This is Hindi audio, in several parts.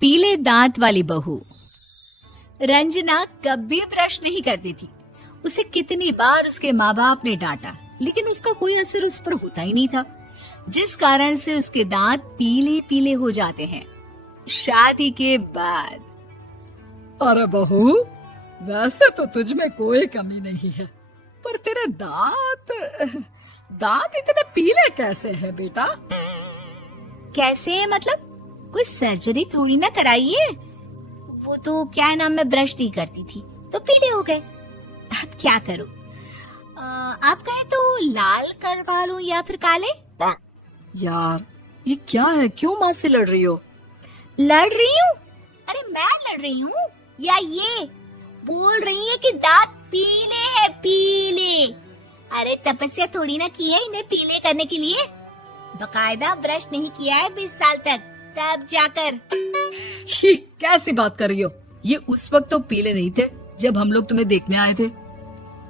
पीले दांत वाली बहू। रंजना कभी ब्रश नहीं करती थी। उसे कितनी बार उसके माँ बाप ने डांटा, लेकिन उसका कोई असर उस पर होता ही नहीं था, जिस कारण से उसके दांत पीले पीले हो जाते हैं। शादी के बाद अरे बहू, वैसे तो तुझ में कोई कमी नहीं है, पर तेरे दांत इतने पीले कैसे हैं बेटा? कैसे मतलब? कोई सर्जरी थोड़ी ना कराइए। वो तो क्या नाम, मैं ब्रश नहीं करती थी तो पीले हो गए। अब क्या करूं? आप कहें तो लाल करवा लूं या फिर काले? यार ये क्या है, क्यों माँ से लड़ रही हो? लड़ रही हूँ? अरे मैं लड़ रही हूँ या ये बोल रही है कि दांत पीले हैं, पीले। अरे तपस्या थोड़ी ना की है इन्हें पीले करने के लिए। बकायदा ब्रश नहीं किया है 20 साल तक, तब जाकर। छी, कैसी बात कर रही हो? ये उस वक्त तो पीले नहीं थे जब हम लोग तुम्हें देखने आए थे।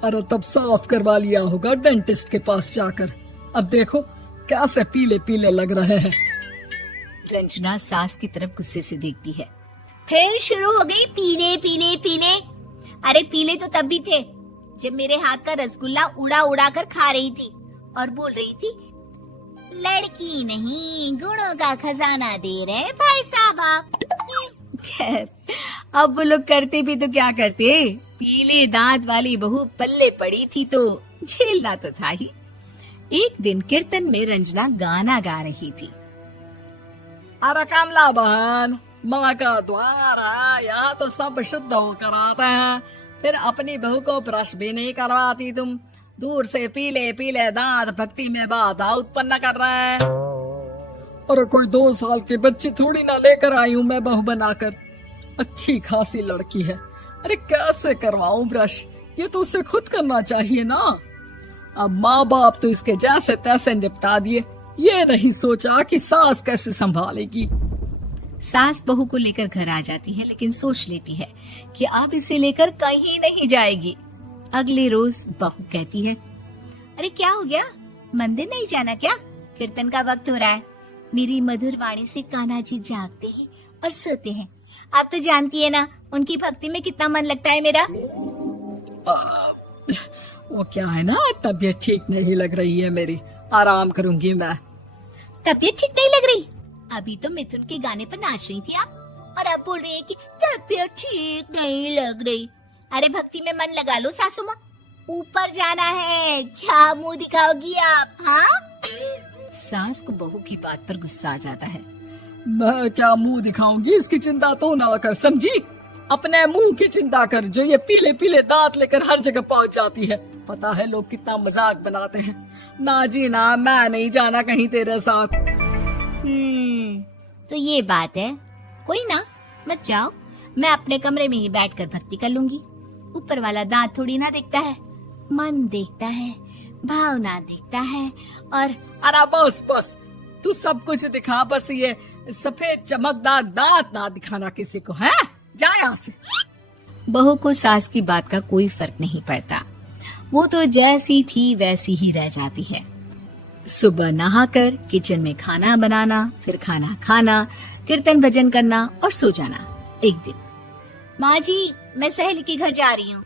अरे तब साफ करवा लिया होगा डेंटिस्ट के पास जाकर। अब देखो कैसे पीले पीले लग रहे हैं। रंजना सास की तरफ गुस्से से देखती है। फिर शुरू हो गई पीले पीले पीले। अरे पीले तो तब भी थे जब मेरे हाथ का रसगुल्ला उड़ा उड़ा कर खा रही थी और बोल रही थी, लड़की नहीं गुणों का खजाना दे रहे भाई साहब आप। खैर, अब वो लोग करते भी तो क्या करते, पीले दांत वाली बहू पल्ले पड़ी थी तो झेलना तो था ही। एक दिन कीर्तन में रंजना गाना गा रही थी। अरे कमला बहन, माँ का द्वार है, यहाँ तो सब शुद्ध होकर आते हैं, फिर अपनी बहू को ब्रश भी नहीं करवाती तुम। दूर से पीले पीले दांत भक्ति में बाधा उत्पन्न कर रहे हैं। अरे कोई 2 साल के बच्ची थोड़ी ना लेकर आई हूँ मैं बहू बनाकर। अच्छी खासी लड़की है, अरे कैसे करवाऊं ब्रश? ये तो उसे खुद करना चाहिए ना। अब माँ बाप तो इसके जैसे तैसे निपटा दिए, ये नहीं सोचा कि सास कैसे संभालेगी। सास बहू को लेकर घर आ जाती है, लेकिन सोच लेती है कि अब इसे लेकर कहीं नहीं जाएगी। अगले रोज बहू कहती है, अरे क्या हो गया, मंदिर नहीं जाना क्या? कीर्तन का वक्त हो रहा है। मेरी मधुर वाणी से कान्हा जी जागते हैं और सोते हैं। आप तो जानती है ना उनकी भक्ति में कितना मन लगता है मेरा। वो क्या है ना, तबीयत ठीक नहीं लग रही है मेरी, आराम करूंगी मैं। तबीयत ठीक नहीं लग रही? अभी तो मिथुन के गाने पर नाच रही थी आप, और अब बोल रही है कि तबीयत ठीक नहीं लग रही। अरे भक्ति में मन लगा लो सासू माँ, ऊपर जाना है, क्या मुंह दिखाओगी आप? हाँ? सास को बहू की बात पर गुस्सा आ जाता है। मैं क्या मुंह दिखाऊंगी, इसकी चिंता तो ना कर, समझी? अपने मुंह की चिंता कर, जो ये पीले पीले दांत लेकर हर जगह पहुंच जाती है। पता है लोग कितना मजाक बनाते हैं। ना जी ना, मैं नहीं जाना कहीं तेरे साथ। तो ये बात है, कोई ना, मत जाओ, मैं अपने कमरे में ही बैठकर भक्ति कर लूंगी। ऊपर वाला दांत थोड़ी ना देखता है, मन देखता है, भावना देखता है। और अरे बस बस, तू सब कुछ दिखा, बस ये सफेद चमकदार दांत ना दिखाना किसी को, है? जा यहाँ से। बहू को सास की बात का कोई फर्क नहीं पड़ता, वो तो जैसी थी वैसी ही रह जाती है। सुबह नहाकर किचन में खाना बनाना, फिर खाना खाना, कीर्तन भजन करना और सो जाना। एक दिन, माँ जी मैं सहेली के घर जा रही हूँ,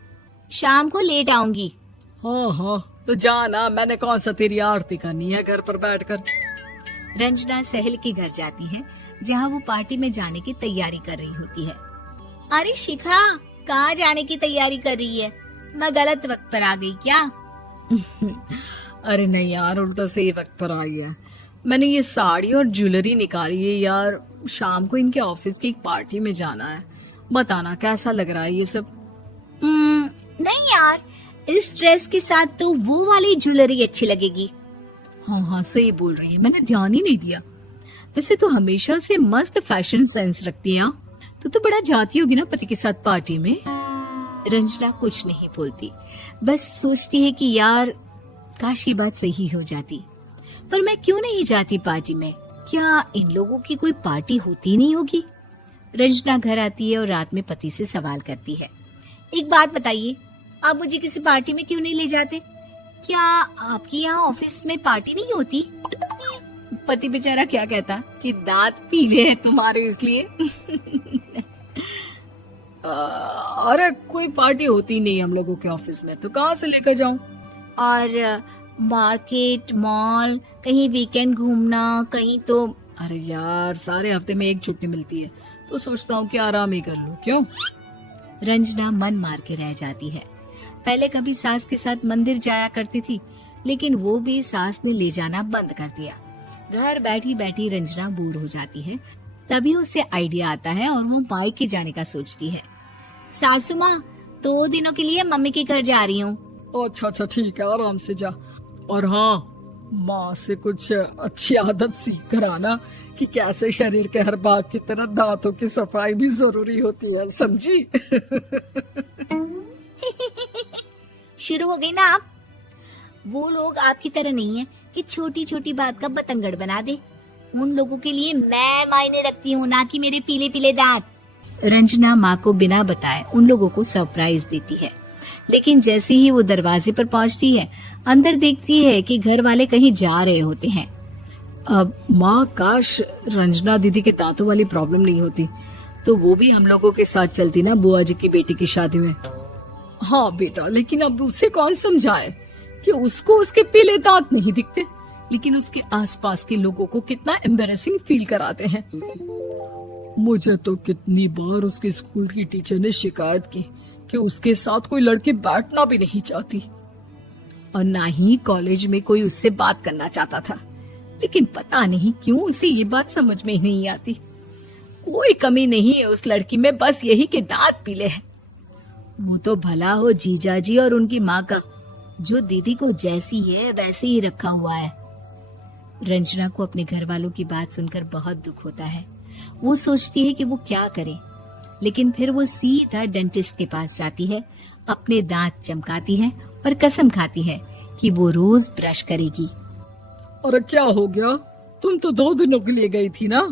शाम को लेट आऊंगी। हाँ हाँ तो जाना, मैंने कौन सा तेरी आरती करनी है घर पर बैठकर। रंजना सहेली के घर जाती है, जहाँ वो पार्टी में जाने की तैयारी कर रही होती है। अरे शिखा, कहाँ जाने की तैयारी कर रही है? मैं गलत वक्त पर आ गई क्या? अरे नहीं यार, उल्टा सही वक्त पर आ गया। मैंने ये साड़ी और ज्वेलरी निकाली है यार, शाम को इनके ऑफिस की एक पार्टी में जाना है। बताना कैसा लग रहा है ये सब? नहीं यार, इस ड्रेस के साथ तो वो वाली ज्वेलरी अच्छी लगेगी। हाँ हाँ सही बोल रही है, मैंने ध्यान ही नहीं दिया। वैसे तो हमेशा से मस्त फैशन सेंस रखती है। तो बड़ा जाती होगी ना पति के साथ पार्टी में। रंजना कुछ नहीं बोलती, बस सोचती है कि यार काश ये बात सही हो जाती, पर मैं क्यों नहीं जाती पार्टी में? क्या इन लोगों की कोई पार्टी होती नहीं होगी? रंजना घर आती है और रात में पति से सवाल करती है, एक बात बताइए, आप मुझे किसी पार्टी में क्यों नहीं ले जाते? क्या आपकी यहाँ ऑफिस में पार्टी नहीं होती? पति बेचारा क्या कहता कि दांत पीले हैं तुम्हारे इसलिए। अरे कोई पार्टी होती नहीं हम लोगों के ऑफिस में, तो कहाँ से लेकर जाऊं? और मार्केट, मॉल, कहीं वीकेंड घूमना, कहीं तो। अरे यार, सारे हफ्ते में एक छुट्टी मिलती है, तो सोचता हूँ कि आराम ही कर लूं। क्यों? रंजना मन मार के रह जाती है। पहले कभी सास के साथ मंदिर जाया करती थी, लेकिन वो भी सास ने ले जाना बंद कर दिया। घर बैठी बैठी रंजना बोर हो जाती है। तभी उसे आइडिया आता है और वो मायके जाने का सोचती है। सासू माँ, 2 दिनों के लिए मम्मी के घर जा रही हूँ। अच्छा अच्छा ठीक है, आराम से जा। और हाँ, माँ से कुछ अच्छी आदत सीख कर आना कि कैसे शरीर के हर भाग की तरह दांतों की सफाई भी जरूरी होती है, समझी? शुरू हो गई ना आप। वो लोग आपकी तरह नहीं है कि छोटी छोटी बात का बतंगड़ बना दे। उन लोगों के लिए मैं मायने रखती हूँ, ना कि मेरे पीले पीले दांत। रंजना माँ को बिना बताए उन लोगों को सरप्राइज देती है, लेकिन जैसे ही वो दरवाजे पर पहुंचती है, अंदर देखती है कि घर वाले कहीं जा रहे होते हैं। अब माँ, काश रंजना दीदी के दांतों वाली प्रॉब्लम नहीं होती, तो वो भी हम लोगों के साथ चलती ना बुआ जी की बेटी की शादी में। हाँ बेटा, लेकिन अब उसे कौन समझाए कि उसको उसके पीले दांत नहीं दिखते, लेकिन उसके आसपास के लोगों को कितना एम्बैरेसिंग फील कराते हैं। मुझे तो कितनी बार उसके स्कूल की टीचर ने शिकायत की कि उसके साथ कोई लड़की बैठना भी नहीं चाहती, और ना ही कॉलेज में कोई उससे बात करना चाहता था। लेकिन पता नहीं क्यों उसे ये बात समझ में ही नहीं आती। कोई कमी नहीं है उस लड़की में, बस यही कि दांत पीले हैं। वो तो भला हो जीजा जी और उनकी माँ का, जो दीदी को जैसी है वैसे ही रखा हुआ है। रंजना को अपने घर वालों की बात सुनकर बहुत दुख होता है। वो सोचती है कि वो क्या करे, लेकिन फिर वो सीधा डेंटिस्ट के पास जाती है, अपने दांत चमकाती है और कसम खाती है कि वो रोज ब्रश करेगी। अरे क्या हो गया? तुम तो 2 दिनों के लिए गई थी ना,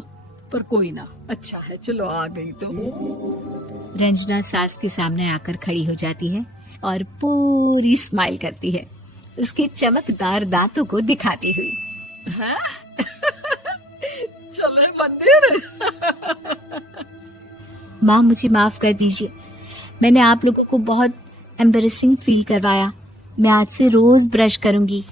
पर कोई ना, अच्छा है, चलो आ गई तो। रंजना सास के सामने आकर खड़ी हो जाती है और पूरी स्माइल करती है, उसके चमकदार दांतों को दिखाती हुई। हैं? चले मंदिर। माँ, मुझे माफ कर दीजिए, मैंने आप लोगों को बहुत एम्बैरेसिंग फील करवाया। मैं आज से रोज ब्रश करूंगी।